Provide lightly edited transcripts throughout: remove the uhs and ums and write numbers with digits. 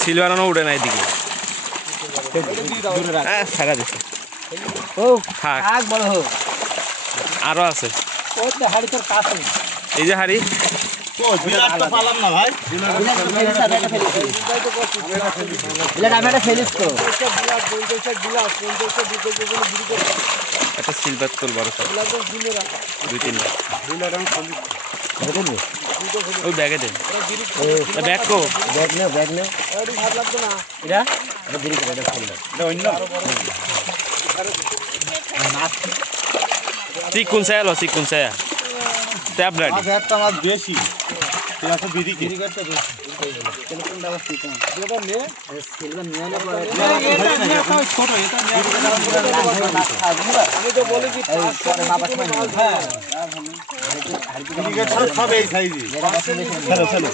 সিলভারানো উঠে না এদিকে ছাড়া দিছে আরো আছে এই যে হাড়ি একটা সিলভার তোল বড় দুই তিনটা ওই ব্যাগে দেন ব্যাগ কো ব্যাগ নেও চিকুন সায়া চিকুন সায়া ট্যাবলেট আমার বেশি বিড়ি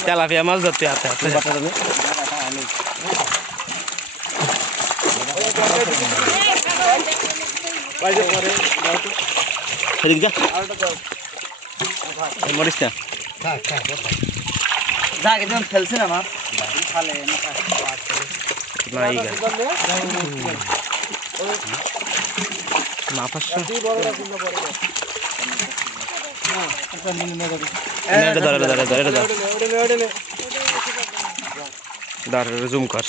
তেলাপিয়া মাছ ধরতে হাতে হাতে মরিস না ফেলছে না মাছ জুম কর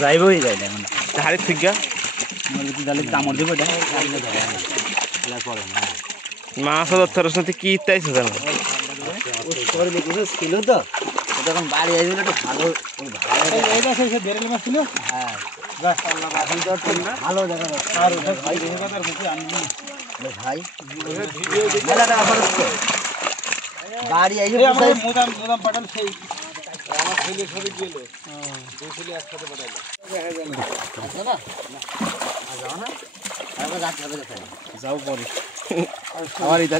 যাইবই যাই হাড়ি ঠিক গা কামড় দিব মাছ ধরতে সাথে কি ইত্যাদি জানো ছিল তো তখন বাড়ি আসবে একটু ভালো ছিল হ্যাঁ ভালো দেখা ভাই বাড়ি আসবে পাঠাল সেই আমার ছেলে সবই গেল দুই ছেলে একসাথে পাঠাইলো যাও পরে